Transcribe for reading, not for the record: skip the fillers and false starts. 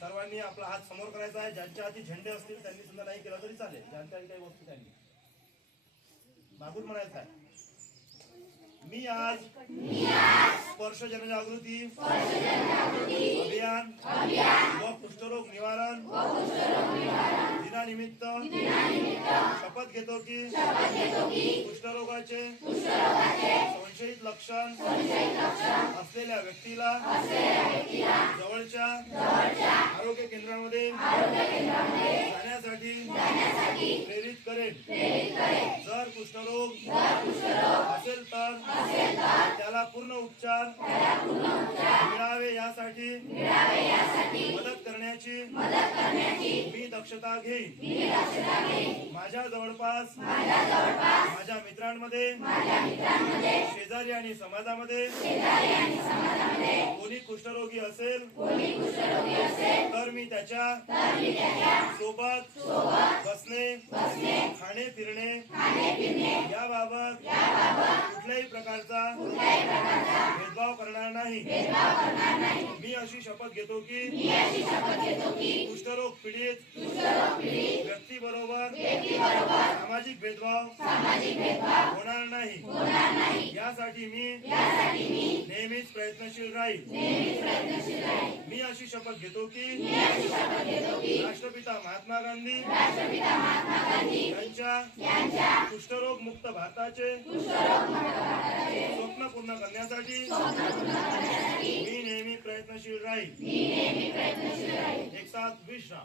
सर्वांनी आपला हात समोर करायचा आहे. ज्यांच्या हाती झेंडे असतील त्यांनी सुद्धा नाही केला तरी चालेल. ज्यांच्या काही वस्तू त्यांनी मागून म्हणायचं आहे, मी आज स्पर्श जनजागृती अभियान व कुष्ठरोग निवारण दिनानिमित्त शपथ घेतो की कुष्ठरोगाचे संशयित लक्षण असलेल्या व्यक्तीला जवळच्या आरोग्य केंद्रामध्ये जाण्यासाठी प्रेरित करेन. जर कुष्ठरोग असेल तर त्याला पूर्ण उपचार मिळावे यासाठी मदत करण्याची मी दक्षता घेईन. माझ्या जवळपास माझ्या मित्रांमध्ये शेजारी आणि समाजामध्ये कोणी कुष्ठरोगी असेल तर मी त्याच्या सोबत बसणे खाणे फिरणे याबाबत कुठल्याही प्रकारचा भेदभाव करणार नाही. मी अशी शपथ घेतो की कुष्ठरोग पीडित व्यक्तीबरोबर सामाजिक भेदभाव होणार नाही. यासाठी मी नेहमीच प्रयत्नशील राहील. मी अशी शपथ घेतो की राष्ट्रपिता महात्मा गांधी यांच्या कुष्ठरोग मुक्त भारताचे स्वप्न पूर्ण करण्यासाठी मी नेहमी प्रयत्नशील राहील. एक साथ विश्राम.